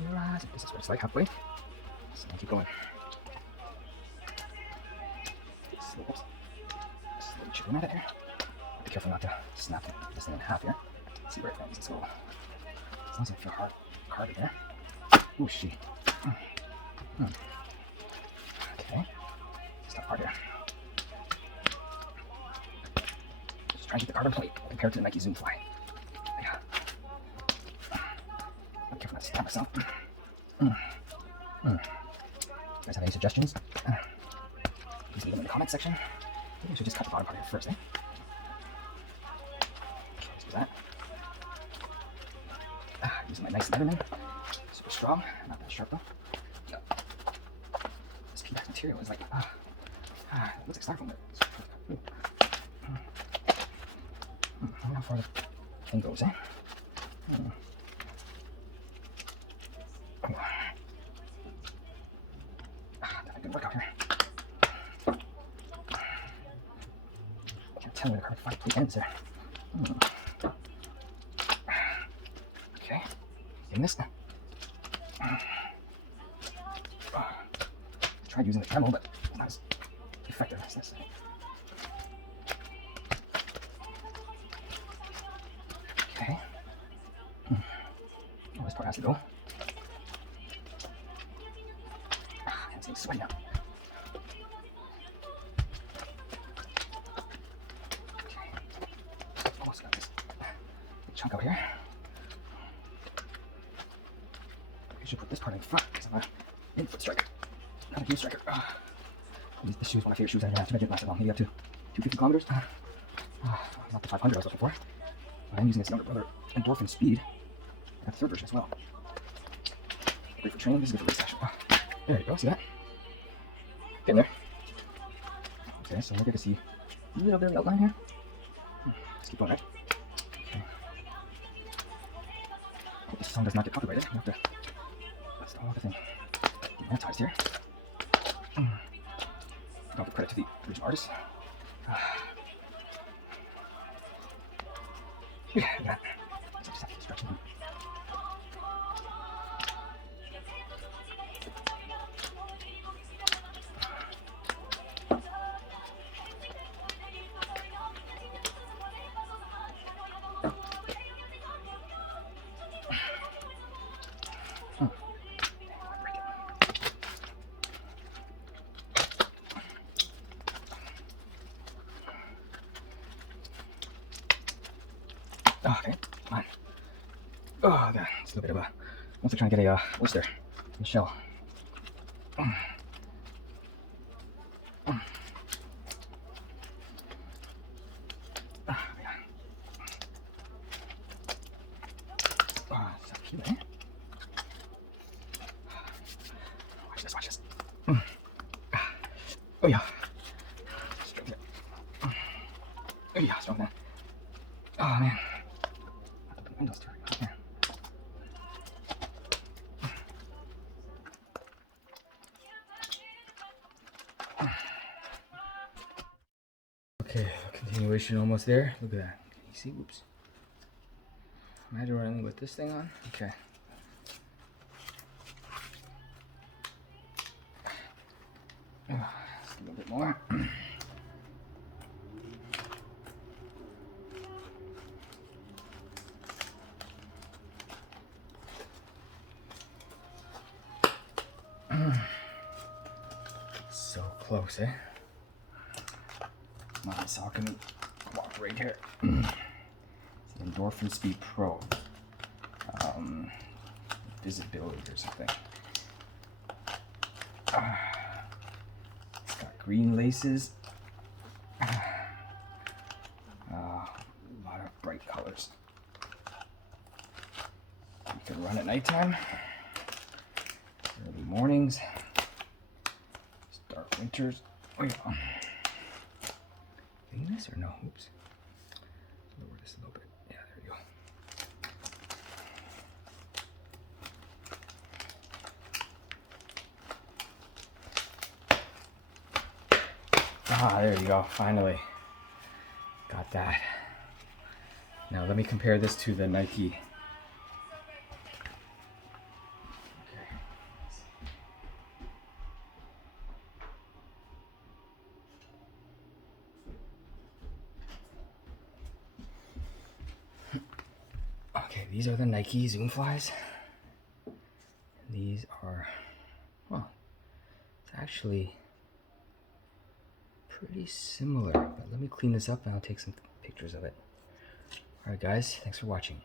Realize this is what it's like halfway. So I'll keep going. Slowly chipping at it here. Be careful not to snap this thing in half here. Let's see where it ends. Let's go. As long as I feel hard there. Ooh, she. Okay. Stop hard here. Just try to get the carbon plate compared to the Nike Zoomfly. Yeah. Be careful not to stab myself. You guys have any suggestions? Please leave them in the comment section. Maybe I should just cut the bottom part here first, eh? Okay, let's do that. Using my nice Letterman. Super strong. Not that sharp though. No. This PX material is like, it looks like styrofoam. I don't know how far the thing goes, eh? Definitely good workout here. Can't tell where the carbon fiber plate ends there. Okay, in this. Tried using the Dremel, but it's not as effective as this. Okay. Oh, this part has to go. It's getting sweaty now. Okay. Almost got this chunk out here. I should put this part in front because I'm an in-foot striker. Not a huge striker. This shoe is one of my favorite shoes I ever had. Too bad it didn't last that long. Maybe up to 250 kilometers. Not the 500 I was looking for. But I'm using its younger brother, Endorphin Speed. I got the third version as well. Great for training. This is good for race action. There you go. See that? Getting there. Okay, so maybe I can see a little bit of the outline here. Let's keep going, right? Okay. Hope this song does not get copyrighted. I have to. That's the whole other thing. Monetized here. Don't give credit to the original artist. Yeah, that. So just have to keep stretching them. Okay, come on. Oh, God, it's a little bit of a. Once I try and get a oyster in the shell. Yeah. Is that cute, eh? Watch this, watch this. Oh, yeah. Straight there. Oh, yeah, strong there. Oh, man. Windows too. Here. Okay, continuation almost there. Look at that. Can you see? Whoops. Imagine running with this thing on. Okay. Just a little bit more. So close, eh? My Saucony cooperate here. It's an Endorphin Speed Pro. Visibility or something. It's got green laces. A lot of bright colors. You can run at nighttime, early mornings, dark winters. Oh yeah. Venus or no? Oops. Lower this a little bit. Yeah, there we go. Ah, there you go. Finally got that. Now let me compare this to the Nike these are the Nike Zoomflies. These are, well, it's actually pretty similar, but let me clean this up and I'll take some pictures of it. Alright guys, thanks for watching.